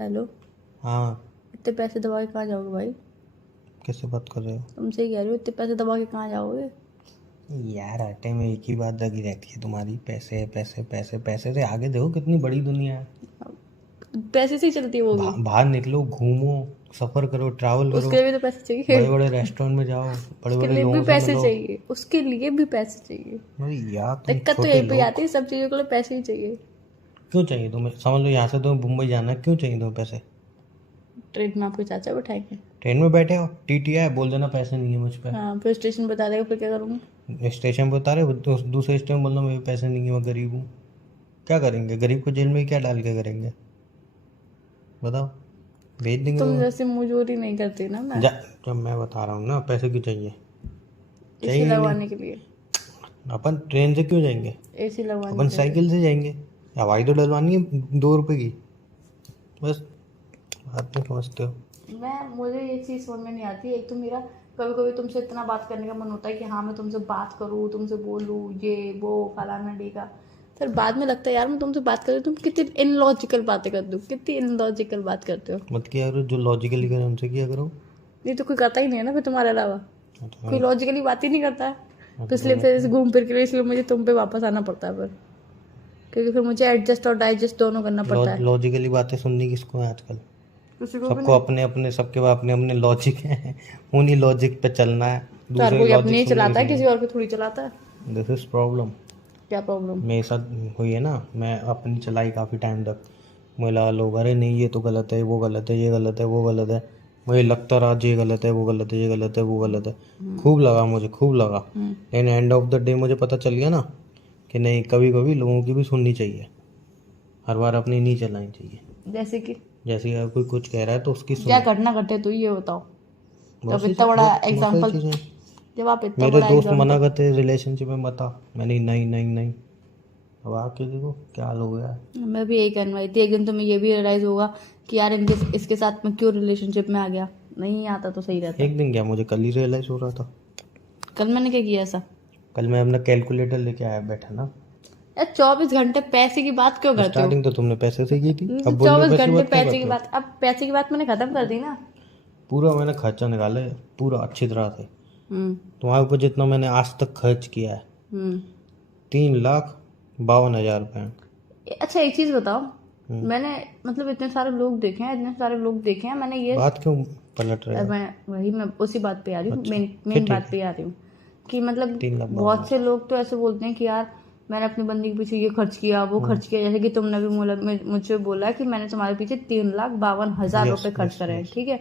Hello. हाँ। इतने पैसे दबा के कहाँ जाओगे भाई? किससे बात कर रहे हो? तुमसे ही कह रही हूँ, इतने पैसे दबा के कहाँ जाओगे? यार आटे में एक ही बात लगी रहती है तुम्हारी, पैसे पैसे पैसे पैसे से आगे देखो कितनी बड़ी दुनिया है। पैसे से ही चलती है वो भी। बाहर निकलो, घूमो, सफर करो, ट्रैवल करो, उसके लिए भी तो पैसे चाहिए। बड़े बड़े रेस्टोरेंट में जाओ, बड़े उसके बड़े लिए भी लोगों से पैसे मिलो। चाहिए, उसके लिए भी पैसे चाहिए। अरे यार तुम दिक्कत तो छोटे यहीं पे आती लोग। है, सब चीज़ों के लिए पैसे ही चाहिए। क्यों चाहिए तुम्हें? समझ लो यहाँ से तुम्हें मुंबई जाना है, क्यों चाहिए तुम्हें पैसे? ट्रेन में आपके चाचा बैठाएंगे। ट्रेन में बैठे हो, टीटी है, बोल देना पैसे नहीं है मुझ पर। हाँ, फिर स्टेशन बता देगा, फिर क्या करूँगी? स्टेशन पर उतारे, दूसरे स्टेशन बोलना मेरे पैसे नहीं है, मैं गरीब हूँ। क्या करेंगे? गरीब को जेल में ही क्या डाल के करेंगे? बताओ, भेज देंगे तुम तुम्हें। जैसे मुजूरी नहीं करती ना मैं। जब मैं बता रहा हूँ ना, पैसे क्यों चाहिए? एसी चाहिए नहीं। लगवाने के लिए। अपन ट्रेन से क्यों जाएंगे? एसी लगवाने अपन के लिए। साइकिल से जाएंगे। हवाई तो डलवानी है 2 रुपए की, बस। बात नहीं समझते हो। मुझे ये चीज़ समझ में नहीं आती। एक तो मेरा कभी कभी तुमसे इतना बात करने का मन होता है कि हाँ मैं तुमसे बात करूँ, तुमसे बोलूँ, ये वो फलाना ढीका। फिर बाद में लगता है यार मैं तुमसे बात कर रही हूँ, तुम कितनी इनलॉजिकल बातें करते हो, कितनी इनलॉजिकल बात करते हो। मत किया करो जो लॉजिकली करे, हमसे किया करो। ये तो कोई करता ही नहीं है ना फिर तुम्हारे अलावा। कोई तो लॉजिकली बात ही नहीं करता है। तो इसलिए फिर घूम फिर के लिए इसलिए मुझे तुम पे वापस आना पड़ता है फिर, क्योंकि फिर मुझे एडजस्ट और डाइजेस्ट दोनों करना पड़ता है। लॉजिकली बातें सुननी किसको है आजकल? किसी को भी सबको नहीं। अपने अपने, सबके पास अपने अपने लॉजिक है। उन्हीं लॉजिक पे चलना है, तो हर दूसरे कोई अपने लॉजिक ही सुनने चलाता है, किसी किसी और को थोड़ी चलाता है। ने। This is problem. क्या प्रॉब्लम? मेरे साथ हुई है ना, मैं अपनी चलाई काफ़ी टाइम तक। मुझे लगा लोग अरे नहीं ये तो गलत है, वो गलत है, ये गलत है, वो गलत है। मुझे लगता रहा ये गलत है, वो गलत है, ये गलत है, वो गलत है। खूब लगा, मुझे खूब लगा। लेकिन एंड ऑफ द डे मुझे पता चल गया ना कि नहीं, कभी कभी लोगों की भी सुननी चाहिए, हर बार अपनी नहीं चलानी चाहिए। जैसे कि जैसे अगर कोई कुछ कह रहा है तो उसकी क्या सुनो। घटना घटे तो ये बताओ। बहुत जब सी इतना बड़ा बहुत सारी एग्जाम्पल, चीज़ें। जब आप इतना मेरे बड़ा दोस्त मना एग्जाम्पल। करते रिलेशनशिप में मत आ, मैंने नहीं नहीं नहीं। अब आके देखो क्या हाल हो गया है। मैं भी यही करने वाली थी, एक दिन तुम्हें ये भी रियलाइज होगा कि यार इनके इसके साथ मैं क्यों रिलेशनशिप में आ गया। नहीं आता तो सही रहता। एक दिन क्या, मुझे कल ही रियलाइज हो रहा था। कल मैंने क्या किया ऐसा? कल मैं अपना कैलकुलेटर लेके आया बैठा ना। यार 24 घंटे पैसे की बात क्यों करते हो? स्टार्टिंग तो तुमने पैसे से की थी, अब बोल रहे हो 24 पैसे की घंटे बात क्यों पैसे की करते हो? बात, अब पैसे की बात मैंने खत्म कर दी ना। पूरा मैंने खर्चा निकाला है, पूरा अच्छी तरह से। हम्म। तुम्हारे ऊपर जितना मैंने आज तक खर्च किया है, हम्म। 3,52,000 रुपये। अच्छा एक चीज बताओ। मैंने मतलब इतने सारे लोग देखे हैं, मैंने ये बात क्यों पलट रहे हो? मैं उसी बात पे आ रही हूँ, अच्छा, मेन फिर मेन ठीक बात है। पे आ रही हूँ कि मतलब 3,52,000। बहुत से लोग तो ऐसे बोलते हैं कि यार मैंने अपनी बंदी के पीछे ये खर्च किया, वो खर्च किया। जैसे कि तुमने भी मुझसे बोला कि मैंने तुम्हारे पीछे 3,52,000 यस रुपए खर्च यस करे हैं, यस। ठीक है।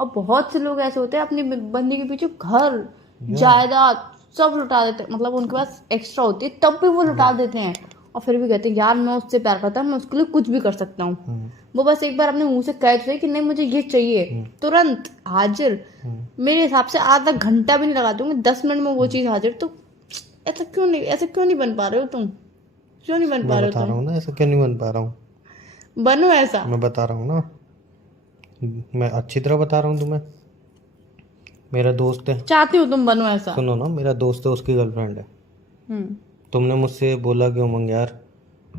और बहुत से लोग ऐसे होते हैं अपनी बंदी के पीछे घर जायदाद सब लुटा देते हैं, मतलब उनके पास एक्स्ट्रा होती है तब भी वो लुटा देते हैं। और फिर भी कहते हैं यार मैं उससे प्यार करता हूँ, मैं उसके लिए कुछ भी कर सकता हूँ। वो बस एक बार अपने मुंह से कह दे कि नहीं मुझे ये चाहिए, तुरंत हाजिर। मेरे हिसाब से आधा घंटा भी नहीं लगा दूंगी, 10 मिनट में वो चीज हाजिर। तो ऐसा क्यों नहीं बन पा रहे हो तुम? क्यों नहीं बन पा मैं रहे हो बता रहा तुम? हूँ ना, ऐसा क्यों नहीं बन पा रहा हूँ। बनो ऐसा। मैं बता रहा हूँ ना, मैं अच्छी तरह बता रहा हूँ तुम्हें। मेरा दोस्त है, चाहती हूँ तुम बनो ऐसा। सुनो ना, मेरा दोस्त है, उसकी गर्लफ्रेंड है। हम्म। तुमने मुझसे बोला कि उमंग यार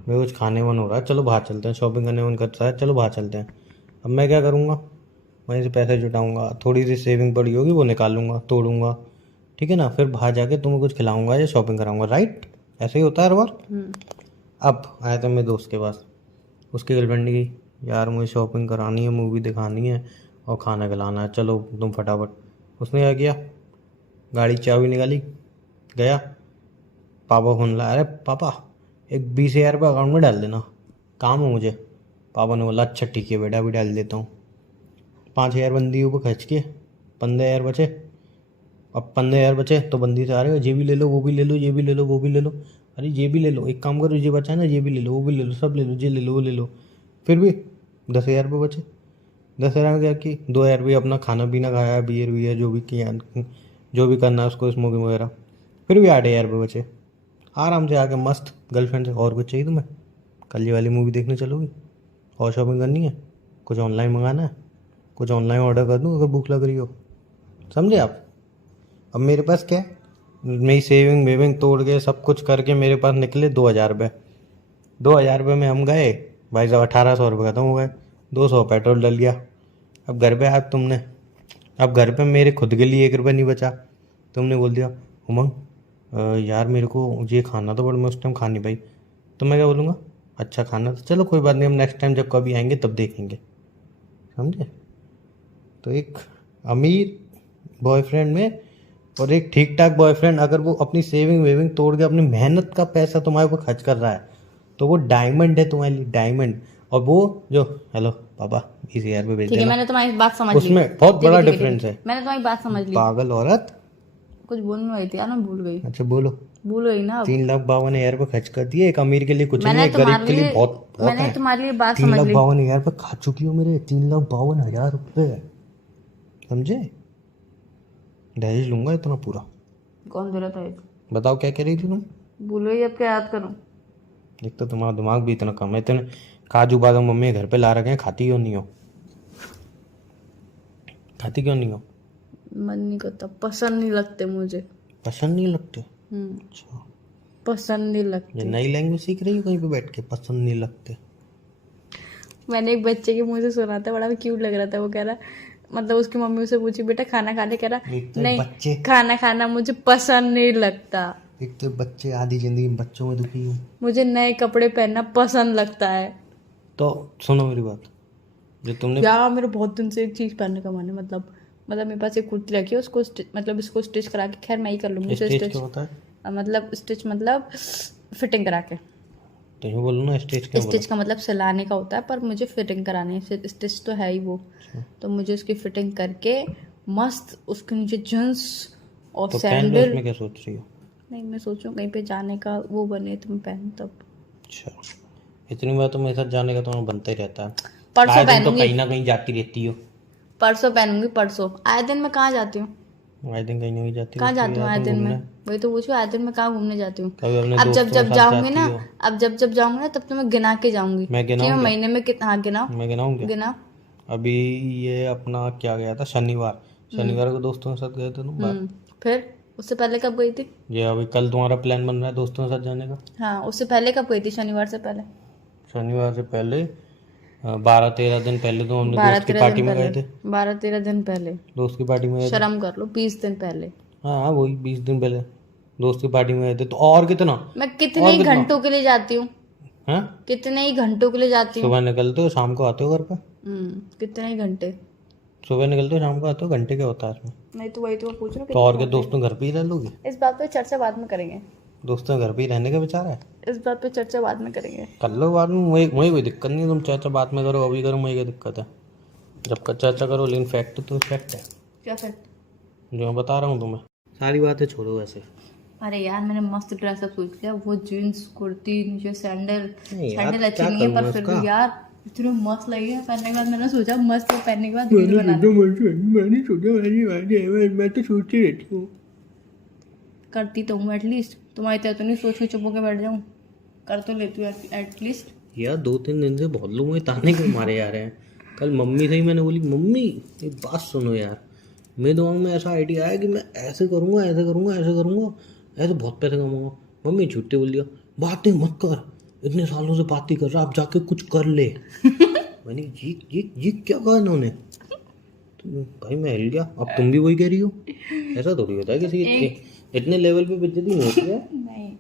मेरे कुछ खाने मन हो रहा है, चलो बाहर चलते हैं, शॉपिंग करने मन करता है, चलो बाहर चलते हैं। अब मैं क्या करूँगा? वहीं से पैसे जुटाऊंगा, थोड़ी सी सेविंग पड़ी होगी वो निकालूंगा, तोड़ूंगा, ठीक है ना। फिर बाहर जाके तुम्हें कुछ खिलाऊंगा या शॉपिंग कराऊंगा, राइट? ऐसे ही होता है हर बार। अब आया था मेरे दोस्त के पास, उसकी गर्लफ्रेंड ने की यार मुझे शॉपिंग करानी है, मूवी दिखानी है और खाना खिलाना है, चलो तुम फटाफट। उसने क्या किया, गाड़ी की चाबी निकाली, गया, पापा फोन लाया, अरे पापा एक 20,000 रुपये अकाउंट में डाल देना, काम है मुझे। पापा ने बोला अच्छा ठीक है बेटा, अभी डाल देता हूँ। 5,000 बंदी ऊपर खर्च किए, 15,000 बचे। अब 15,000 बचे तो बंदी से आ रहे हो ये भी ले लो, वो भी ले लो, ये भी ले लो, वो भी ले लो। अरे ये भी ले लो, एक काम करो ये बचा है ना, ये भी ले लो, वो भी ले लो, सब ले लो, ये ले लो, वो ले लो। फिर भी 10,000 रुपये बचे। 10,000 में क्या की, 2,000 रुपये अपना खाना पीना खाया, बियर वियर जो भी किया, जो भी करना है उसको, स्मोकिंग वगैरह। फिर भी 8,000 रुपये बचे। आराम से आके मस्त गर्लफ्रेंड से, और कुछ चाहिए तुम्हें? कल ये वाली मूवी देखने चलोगी? और शॉपिंग करनी है? कुछ ऑनलाइन मंगाना है? कुछ ऑनलाइन ऑर्डर कर दूँ अगर भूख लग रही हो? समझे आप? अब मेरे पास क्या है, मेरी सेविंग वेविंग तोड़ के सब कुछ करके मेरे पास निकले 2,000 रुपये। 2,000 रुपये में हम गए, भाई साहब 1,800 रुपये खत्म हो गए। 200 पेट्रोल डल गया। अब घर पे आया तुमने, अब घर पे मेरे खुद के लिए 1 रुपये नहीं बचा। तुमने बोल दिया उमंग यार मेरे को ये खाना तो, बट मैं उस टाइम खा नहीं पाई। तो मैं क्या बोलूँगा, अच्छा खाना तो चलो कोई बात नहीं, हम नेक्स्ट टाइम जब कभी आएंगे तब देखेंगे, समझे। तो एक अमीर बॉयफ्रेंड में और एक ठीक ठाक बॉयफ्रेंड, अगर वो अपनी सेविंग वेविंग तोड़ के अपनी मेहनत का पैसा तुम्हारे ऊपर खर्च कर रहा है तो वो डायमंड है तुम्हारे लिए, डायमंड। और वो जो हेलो पापा 20,000 रुपये भेज ठीक है, देना, मैंने तुम्हारी बात समझ ली। उसमें बहुत ठीक है, बड़ा ठीक है, डिफरेंस ठीक है। मैंने तुम्हारी बात समझ ली। पागल औरत। कुछ बोलने वाली थी यार, मैं भूल गई। अच्छा बोलो। भूल गई ना अब। 3,52,000 रुपये खर्च कर दिए। एक अमीर के लिए कुछ नहीं मैंने है, गरीब तुम्हारे के लिए लिए बहुत बहुत मैंने है। तुम्हारे लिए बात 3,52,000 समझ ली। रुपये खा चुकी हो मेरे, 3,52,000 रुपये, समझे। दहेज लूंगा इतना पूरा। कौन दे रहा था ये? बताओ क्या कह रही थी तुम। भूल गई, अब क्या याद करूं? एक तो तुम्हारा दिमाग भी इतना कम है, इतने काजू बादाम मम्मी घर पे ला रखे हैं, खाती क्यों नहीं हो, खाती क्यों नहीं हो। मन नहीं करता, पसंद नहीं लगते मुझे। पसंद नहीं लगते। हम्म, अच्छा, पसंद नहीं ये लगते। नई लैंग्वेज सीख रही हो कहीं पे बैठ के, पसंद नहीं लगते। मैंने एक बच्चे के मुंह से सुना था, बड़ा क्यूट लग रहा था। वो कह रहा, मतलब उसकी मम्मी उसे पूछी बेटा खाना खाने, कह रहा एक तो नहीं बच्चे, खाना खाना मुझे पसंद नहीं लगता, एक तो बच्चे आधी जिंदगी बच्चों में दुखी हूँ। मुझे नए कपड़े पहनना पसंद लगता है। तो सुनो मेरी बात, जो तुमने यार मेरे बहुत दिन से एक चीज पहनने का मन है, मतलब मेरे पास एक कुर्ती रखी है, उसको मतलब इसको स्टिच करा के, खैर मैं ही कर लूंगी उसे स्टेज स्टिच, क्या होता है, मतलब स्टिच मतलब फिटिंग करा के। तो यूँ बोलो ना, स्टेज क्या स्टिच का मतलब सिलाने का होता है, पर मुझे फिटिंग करानी है। स्टिच तो है ही वो, अच्छा। तो मुझे उसकी फिटिंग करके मस्त उसके नीचे जींस और तो पहन लो, सैंडल। उसमें क्या सोच रही हो। नहीं, मैं सोचूं कहीं पे जाने का वो बने तो मैं पहनूं तब। अच्छा, इतनी बार तो मेरे साथ जाने का तुम्हें बनता ही रहता है। परसों आए दिन तो पहनूंगी, कहीं ना कहीं जाती रहती हो। परसों पहनूंगी, परसों। आए दिन मैं कहाँ जाती हूँ? आए दिन कहीं ना कहीं जाती कहाँ रहती जाती हो हूँ आए यार तुम दिन घूमने। में? वही तो पूछू, आए दिन में कहाँ घूमने जाती हूँ? कभी अपने अब जब दोस्तों जब के साथ जाऊंगी जाती ना, हो। अब जब जब जाऊंगी ना, तब तो मैं गिना के जाऊंगी मैं कि मैं गिनाऊं क्या, महीने में कितना। हाँ गिनाओ, मैं गिनाऊं क्या। गिनाओ। अभी ये अपना क्या गया था शनिवार, शनिवार को दोस्तों के साथ गए थे तुम बाहर। फिर उससे पहले कब गई थी? ये अभी कल तुम्हारा प्लान बन रहा है दोस्तों के साथ जाने का। हाँ, उससे पहले कब गई थी? शनिवार से पहले? शनिवार से पहले 12-13 दिन पहले तो हमने दोस्त की 12-13 पार्टी दिन में गए पहले, थे। 12-13 दिन पहले। दोस्त की पार्टी में गए थे। शर्म कर लो, 20 दिन पहले। हाँ हाँ, वही 20 दिन पहले दोस्त की पार्टी में गए थे। तो और कितना, मैं कितने और ही कितना घंटों के लिए जाती हूँ, है। कितने ही घंटों के लिए जाती हूँ। सुबह निकलते हो शाम को आते हो घर पे। कितने ही घंटे। सुबह निकलते हो शाम को आते हो, घंटे क्या होता है इसमें। नहीं तो वही तो मैं पूछ रहा हूँ, तो और कितने क्या, दोस्तों घर पे ही रह लोगे। घंटे? इस बात पे चर्चा बाद में करेंगे, दोस्तों घर पे ही रहने का विचार है। इस बात पे चर्चा बाद में करेंगे। कर लो बाद में, मुझे कोई दिक्कत नहीं है, तुम चाचा बाद में करो अभी करो, मुझे क्या दिक्कत है। जब का चाचा करो, लेकिन फैक्ट तो फैक्ट है क्या फैक्ट? जो मैं बता रहा हूँ तुम्हें। सारी बातें छोड़ो वैसे। अरे यार मैंने मस्त ड्रेसअप सोच लिया, वो जीन्स कुर्ती नीचे सैंडल। नहीं यार, सैंडल अच्छी क्या नहीं है करूँ पर फिर उसका? भी यार इतने मस्त लगी है पहनने के बाद। मैंने सोचा मस्त पहनने के बाद रील बना मैं तो सोचती रहती हूँ। करती तो हूँ एटलीस्ट, तुम्हारी तरह तो नहीं सोच के चुप होकर बैठ जाऊँ, कर तो लेती हूँ एटलीस्ट। यार 2-3 दिन से बहुत लोग मुझे ताने क्यों मारे जा रहे हैं। कल मम्मी से ही मैंने बोली, मम्मी एक बात सुनो यार, मेरे दिमाग में ऐसा आइडिया आया कि मैं ऐसे करूँगा ऐसे करूँगा ऐसे करूँगा, ऐसे बहुत पैसे कमाऊंगा। मम्मी झूठे बोल दिया, बातें मत कर, इतने सालों से बातें कर रहा, अब जाके कुछ कर ले। मैंने ये क्या कहा इन्होंने। तो भाई मैं हिल गया। अब तुम भी वही कह रही हो, ऐसा थोड़ी होता है किसी इतने लेवल पे बेइज्जती नहीं होती है। नहीं,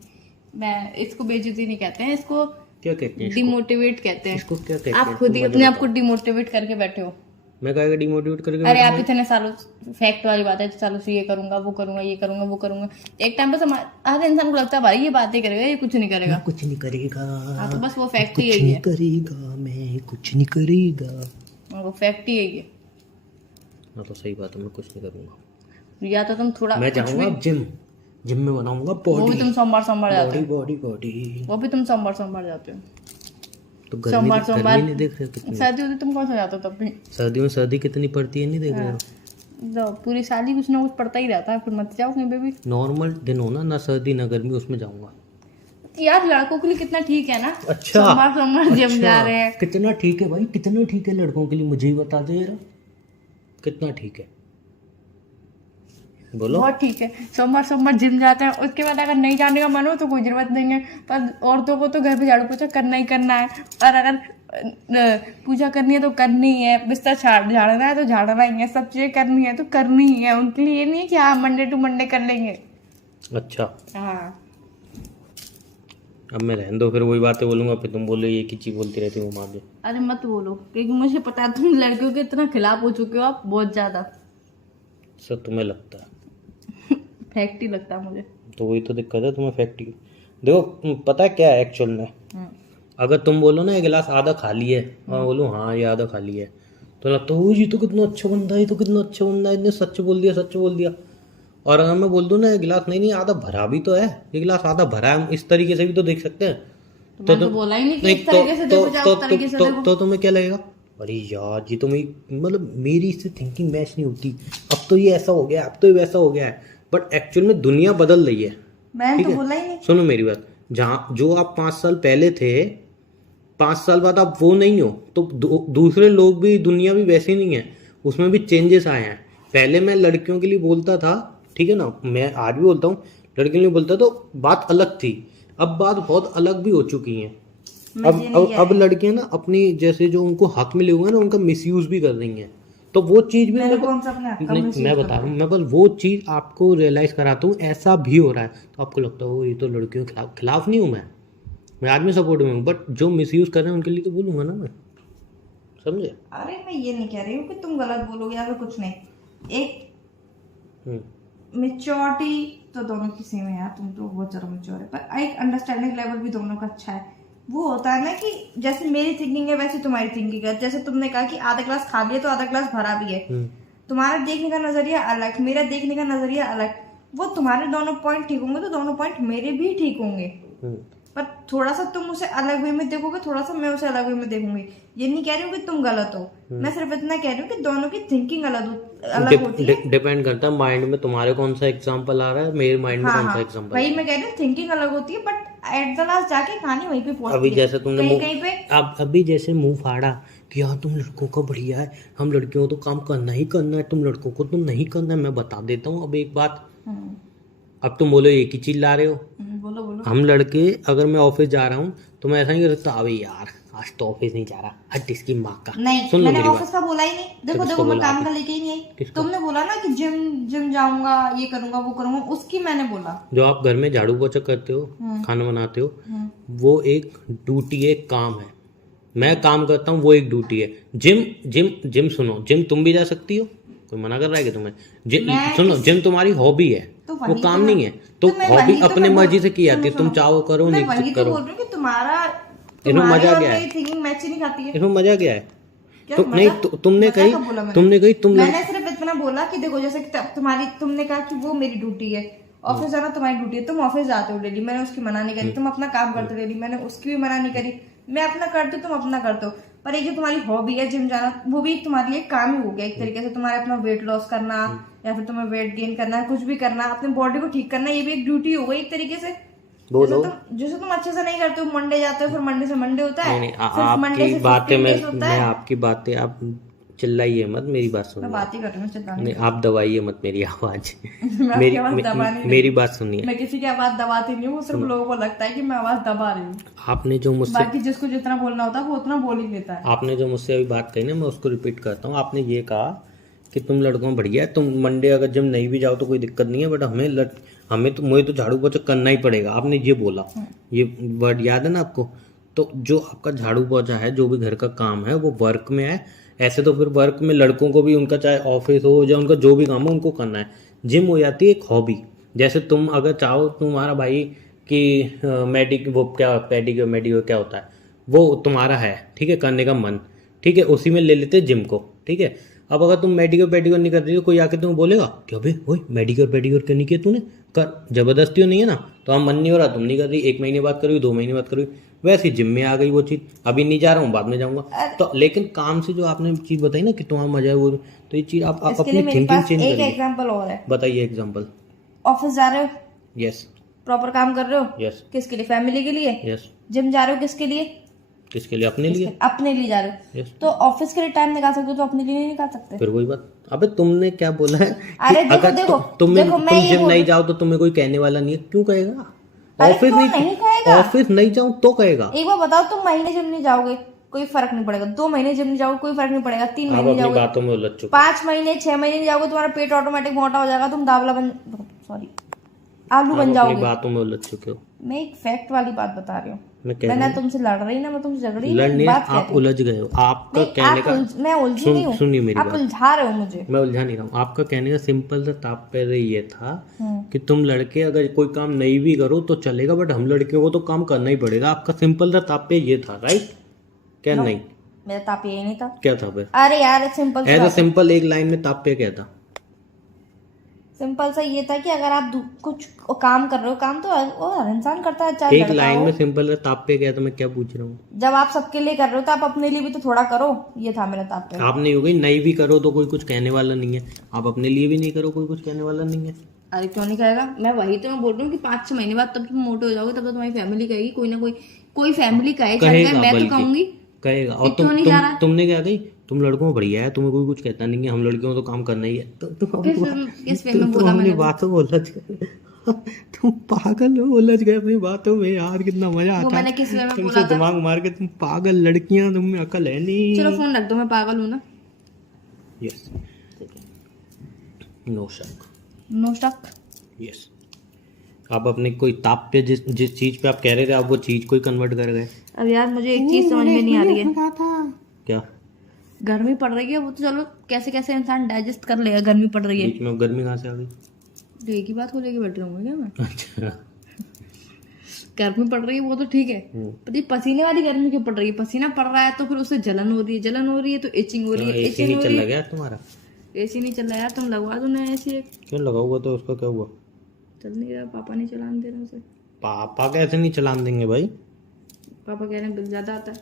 मैं इसको बेइज्जती नहीं कहते हैं, इसको क्या कहते हैं, डिमोटिवेट कहते हैं। इसको क्या कहते हैं। आप खुद ही अपने आप को डिमोटिवेट करके बैठे हो। मैं कहेगा डिमोटिवेट करके। अरे आप इतने सालों, फैक्ट वाली बात है, सालों से ये करूंगा वो करूंगा ये करूंगा वो करूंगा, एक टाइम पर हर इंसान को लगता है भाई ये बातें करेगा, ये कुछ नहीं करेगा। कुछ नहीं करेगा। हाँ तो बस वो फैक्ट कुछ ही यही नहीं है, करेगा, मैं कुछ नहीं करेगा। वो फैक्ट ही यही है। हाँ तो सही बात है, मैं कुछ नहीं करूँगा। या तो तुम थोड़ा मैं जाऊँगा अब जिम में बनाऊंगा वो भी बॉडी। तुम सोमवार जाते हो, बॉडी वो भी तुम सोमवार जाते हो। तो गर्मी नहीं देख रहे हो कितनी। सर्दी होती तुम कौन सा जाते हो तब भी? सर्दी में सर्दी कितनी पड़ती है नहीं देख रहे हो। तो पूरी साल ही कुछ ना कुछ पड़ता ही रहता है, फिर मत जाओ कहीं पे भी। नॉर्मल दिन हो ना सर्दी ना गर्मी, उसमें जाऊंगा। यार लड़कों के लिए कितना ठीक है ना, अच्छा सोमवार जिम जा रहे हैं। कितना ठीक है भाई, कितना ठीक है लड़कों के लिए, मुझे ही बता दे जरा कितना ठीक है, बोलो। बहुत ठीक है, सोमवार जिम जाते हैं, उसके बाद अगर नहीं जाने का मन हो तो कोई जरूरत नहीं है, पर औरतों को तो घर पे झाड़ू पोछा करना ही करना है। और अगर पूजा करनी है तो करनी है, बिस्तर झाड़ना है तो झाड़ना ही है, सब चीजें करनी है तो करनी ही है। उनके लिए ये नहीं है कि हाँ मंडे टू मंडे कर लेंगे। अच्छा, हाँ अब मैं रहने दो, फिर वही बातें बोलूंगा, फिर तुम बोलो एक ही चीज बोलती रहती हो मुझे। अरे मत बोलो, क्योंकि मुझे पता है तुम लड़कियों के इतना खिलाफ हो चुके हो आप, बहुत ज्यादा। सब तुम्हें लगता है, फैक्ट ही लगता है मुझे। तो वही तो दिक्कत है तुम्हें फैक्ट की। देखो पता है क्या है एक्चुअल में, अगर तुम बोलो ना ये गिलास आधा खाली है, मैं बोलूँ हाँ ये आधा खाली है, तो लगता है ये तो कितना अच्छा बंदा है, ये तो कितना अच्छा बंदा है, इसने सच बोल दिया, सच बोल दिया। और अगर मैं बोल दूं ना ये गिलास नहीं नहीं आधा भरा भी तो है, ये गिलास आधा भरा है, हम इस तरीके से भी तो देख सकते हैं। तो मैं तो बोला ही नहीं कि इस तरीके से देखो, जाओ उस तरीके से देखो। तो तुम्हें क्या लगेगा, अरे यार ये तो मतलब मेरी इससे थिंकिंग मैच नहीं होती, अब तो ये ऐसा हो गया, अब तो ये वैसा हो गया है। बट एक्चुअल में दुनिया बदल रही है। मैंने तो है? बोला ही नहीं। सुनो मेरी बात, जहाँ जो आप 5 साल पहले थे, 5 साल बाद आप वो नहीं हो, तो दूसरे लोग भी, दुनिया भी वैसी नहीं है, उसमें भी चेंजेस आए हैं। पहले मैं लड़कियों के लिए बोलता था, ठीक है ना, मैं आज भी बोलता हूँ लड़कियों के लिए बोलता तो बात अलग थी, अब बात बहुत अलग भी हो चुकी है। अब लड़कियां ना अपनी जैसे जो उनको हक मिले हुए हैं ना, उनका मिसयूज भी कर रही हैं। तो वो चीज भी मैं बता रहा हूँ, मैं बस वो चीज आपको रियलाइज कराता हूँ, ऐसा भी हो रहा है। तो आपको लगता है ये तो लड़कियों के खिलाफ नहीं हूँ मैं आदमी सपोर्ट में हूँ, बट जो मिसयूज कर रहे हैं उनके लिए तो बोलूंगा ना मैं, समझे। अरे मैं ये नहीं कह रही हूँ कि तुम गलत बोलोगे या फिर कुछ नहीं, एक मेच्योरिटी तो दोनों की सेम है यार, तुम तो बहुत ज्यादा मेच्योर है, पर एक अंडरस्टैंडिंग लेवल भी दोनों का अच्छा है। वो होता है ना कि जैसे मेरी थिंकिंग है वैसे तुम्हारी थिंकिंग है। जैसे तुमने कहा कि आधा ग्लास खाली है तो आधा ग्लास भरा भी है, तुम्हारा देखने का नजरिया अलग, मेरा देखने का नजरिया अलग। वो तुम्हारे दोनों पॉइंट ठीक होंगे तो दोनों पॉइंट मेरे भी ठीक होंगे, पर थोड़ा सा तुम उसे अलग वे में देखोगे, थोड़ा सा मैं उसे अलग वे में देखूंगी। ये नहीं कह रही हूँ कि तुम गलत हो, मैं सिर्फ इतना कह रही हूँ कि दोनों की थिंकिंग अलग होती है। डिपेंड करता है माइंड में तुम्हारे कौन सा एग्जांपल आ रहा है, मेरे माइंड में कौन सा एग्जांपल। वही मैं कह रही हूँ, थिंकिंग अलग होती है, बट एट द लास्ट जाके कहानी वहीं पे पहुंचती है। अभी जैसे तुमने कहीं पे अभी जैसे मुंह फाड़ा कि यार तुम लड़कों का बढ़िया है, हम लड़कियों को तो काम करना ही करना है, तुम लड़कों को तो नहीं करना है। मैं बता देता हूँ अब एक बात, अब तुम बोलो एक ही चीज ला रहे हो। बोलो बोलो। हम लड़के अगर मैं ऑफिस जा रहा हूँ तो मैं ऐसा नहीं कर सकता अबे यार आज तो ऑफिस नहीं जा रहा, हट इसकी माँ का। नहीं, सुन मैंने ऑफिस का बोला ही नहीं। देखो किसको मैं बोला काम का लेके ही नहीं आई। तुमने बोला ना कि जिम जाऊंगा, ये करूंगा वो करूंगा, उसकी मैंने बोला। जो आप घर में झाड़ू पोछा करते हो, खाना बनाते हो, वो एक ड्यूटी है, काम है। मैं काम करता हूँ, वो एक ड्यूटी है। जिम सुनो, जिम तुम भी जा सकती हो, कोई मना कर रहा है कि तुम्हें? सुनो, जिम तुम्हारी हॉबी है, वो काम नहीं है। तो हॉबी अपने मर्जी से की जाती है, तुम चाहो करो नहीं करो। बोल रही हूँ कि तुम्हारा इसमें मजा क्या है? थिंकिंग मैच ही नहीं खाती है। इसमें मजा क्या है? नहीं तुमने कही मैंने सिर्फ इतना बोला कि देखो जैसे कि तुमने कहा कि वो मेरी ड्यूटी है, ऑफिस जाना तुम्हारी ड्यूटी है, तुम ऑफिस जाते हो डेली, मैंने उसकी मना नहीं करी। तुम अपना काम करते हो डेली, मैंने उसकी भी मना नहीं करी। मैं अपना करती हूँ, तुम अपना करते हो, पर एक जो तुम्हारी हॉबी है जिम जाना, वो भी तुम्हारे लिए काम ही हो गया एक तरीके से। तुम्हारे अपना वेट लॉस करना या फिर तुम्हें वेट गेन करना है, कुछ भी करना, अपनी बॉडी को ठीक करना, ये भी एक ड्यूटी हो गई एक तरीके से। जैसे तुम अच्छे से नहीं करते हो, मंडे जाते हो, फिर मंडे से मंडे होता है, आपकी बातें मैं आपकी बातें आप चिल्लाइए मत, मेरी बात सुनिए। मैं बात ही कर रही हूँ, चिल्लाने नहीं, आप दबाइए मत मेरी आवाज। मेरी बात सुनिए। मैं किसी की आवाज दबाती नहीं हूँ, सिर्फ लोगों को लगता है कि मैं आवाज दबा रही हूँ। आपने जो मुझसे, बाकी जिसको जितना बोलना होता है वो उतना बोल ही लेता है। आपने जो मुझसे अभी बात कही ना, मैं उसको रिपीट करता हूँ। आपने ये कहा कि तुम लड़कों बढ़िया है, तुम मंडे अगर जिम नहीं भी जाओ तो कोई दिक्कत नहीं है, बट मुझे तो झाड़ू पोछा करना ही पड़ेगा। आपने ये बोला, ये वर्ड याद है ना आपको? तो जो आपका झाड़ू पोछा है, जो भी घर का काम है, वो वर्क में है। ऐसे तो फिर वर्क में लड़कों को भी उनका चाहे ऑफिस हो या उनका जो भी काम हो उनको करना है। जिम हो जाती है एक हॉबी। जैसे तुम अगर चाहो, तुम्हारा भाई कि मेडिक्योर क्या होता है, वो तुम्हारा है, ठीक है, करने का मन, ठीक है, उसी में ले लेते जिम को, ठीक है। अब अगर तुम मेडिक्योर नहीं कर रही हो, कोई आके तुम्हें बोलेगा कि अबे वही मेडिक्योर क्यों नहीं किया तूने, कर, जबरदस्ती नहीं है ना, तो हम मन नहीं हो रहा, तुम नहीं कर रही, 1 महीने बाद करोगी, 2 महीने बाद करोगी, वैसे जिम में आ गई वो चीज। अभी नहीं जा रहा हूँ, बाद में जाऊंगा। तो लेकिन काम से जो आपने चीज बताई ना कि तुम्हारा मजा है वो, तो ये चीज आप अपनी थिंकिंग चेंज करिए। एक एग्जांपल और है, बताइए एग्जांपल। ऑफिस जा रहे हो, यस, प्रॉपर काम कर रहे हो, यस, किसके लिए? फैमिली के लिए। यस। जिम जा रहे हो किसके लिए? किसके लिए? अपने लिए। अपने लिए जा रहे हो, तो ऑफिस के लिए टाइम निकाल सकते हो, तो अपने लिए नहीं निकाल सकते? फिर वही बात। अबे तुमने क्या बोला है? अरे देखो, तुम जिम नहीं जाओ तो तुम्हें कोई कहने वाला नहीं है, क्यों कहेगा? ऑफिस नहीं जाऊं तो कहेगा। एक बार बताओ, तुम महीने जिम नहीं जाओगे कोई फर्क नहीं पड़ेगा। 2 महीने जिम नहीं जाओगे कोई फर्क नहीं पड़ेगा। 3 आप महीने अपनी जाओगे, बातों में उलझ चुके 5 महीने 6 महीने नहीं जाओगे, तुम्हारा पेट ऑटोमेटिक मोटा हो जाएगा, तुम दावला बन सॉरी आलू बन अपनी जाओगे। बातों में उलझ चुके हो। मैं एक फैक्ट वाली बात बता रही हूँ। मैं कह मैं रहा ना तुमसे लड़ रही ना मैं तुमसे झगड़ रही, लड़ नहीं, बात आप कहती हूँ। उलझ गए हो। आपका नहीं, कहने का मैं उलझी नहीं हूँ, सुनिए मेरी आप बात, उलझा रहे हो मुझे। मैं उलझा नहीं रहा हूँ। आपका कहने का सिंपल सा तात्पर्य ये था हम्म। कि तुम लड़के अगर कोई काम नहीं भी करो तो चलेगा, बट हम लड़कियों को तो काम करना ही पड़ेगा। आपका सिंपल सा तात्पर्य ये था, राइट? क्या नो, नहीं? मेरा ताप यही नहीं था। क्या था फिर? अरे यार सिंपल ऐसा सिंपल एक लाइन में तात्पर्य क्या था? सिंपल सा ये था कि अगर आप कुछ काम कर रहे हो, काम तो हर इंसान करता है, चाहे एक लड़का लाइन हो। में सिंपल सा तात्पर्य क्या था? मैं क्या पूछ रहा हूँ? जब आप सबके लिए कर रहे हो तो आप अपने लिए भी तो थोड़ा करो, ये था मेरा तात्पर्य। आप नहीं हो गई, नहीं भी करो तो कोई कुछ कहने वाला नहीं है। आप अपने लिए भी नहीं करो, कोई कुछ कहने वाला नहीं है। अरे क्यों नहीं कहेगा? मैं वही तो मैं बोल रही हूँ कि 5-6 महीने बाद तब तुम मोटे हो जाओगे, तब तो तुम्हारी फैमिली कहेगी, कोई ना कोई फैमिली कहे, चल गए, मैं तो बल्कि कहूंगी कहेगा। कि और क्यों नहीं जा रहा? तुमने क्या कही? तुम लड़कों को बढ़िया है, तुम्हें कोई कुछ कहता नहीं है, हम लड़कियों को तो काम करना ही है। किस फिल्म में बोला अपनी मैंने? बातों में उलझ गए। तुम पागल हो, उलझ गए अपनी बातों में। यार कितना मजा वो आता मैंने है किस फिल्म में तुमसे बोला था? दिमाग मार के। तुम पागल लड़कियां, तुम में अकल है नहीं। चलो फोन रख दो, मैं पागल हूँ ना। यस, नो शक, नो शक। यस। आप अपने कोई ताप पे जिस चीज पे आप कह रहे थे, आप वो चीज को ही कन्वर्ट कर गए। अब यार मुझे एक चीज समझ में नहीं आ रही है। क्या? गर्मी पड़ रही है, वो तो चलो कैसे कैसे इंसान डाइजेस्ट कर लेगा, गर्मी पड़ रही है। बीच में गर्मी कहाँ से आ गई? तो एक ही बात को लेके बैठ रहूंगा क्या मैं? अच्छा, गर्मी पड़ रही है वो तो ठीक है, पर ये पसीने वाली गर्मी क्यों पड़ रही है? पसीना पड़ रहा है तो फिर उससे जलन हो रही है, जलन हो रही है तो इचिंग हो रही है, एसी इचिंग नहीं हो चल रही रहा है। क्या तुम्हारा? एसी नहीं चल रहा यार, तुम लगवा दो ना एसी एक। क्यों लगा हुआ? तो उसका क्या हुआ? चल नहीं रहा, पापा नहीं चलाने दे रहे उसे। पापा कैसे नहीं चलान देंगे भाई? पापा कह रहे हैं बिल ज्यादा आता है।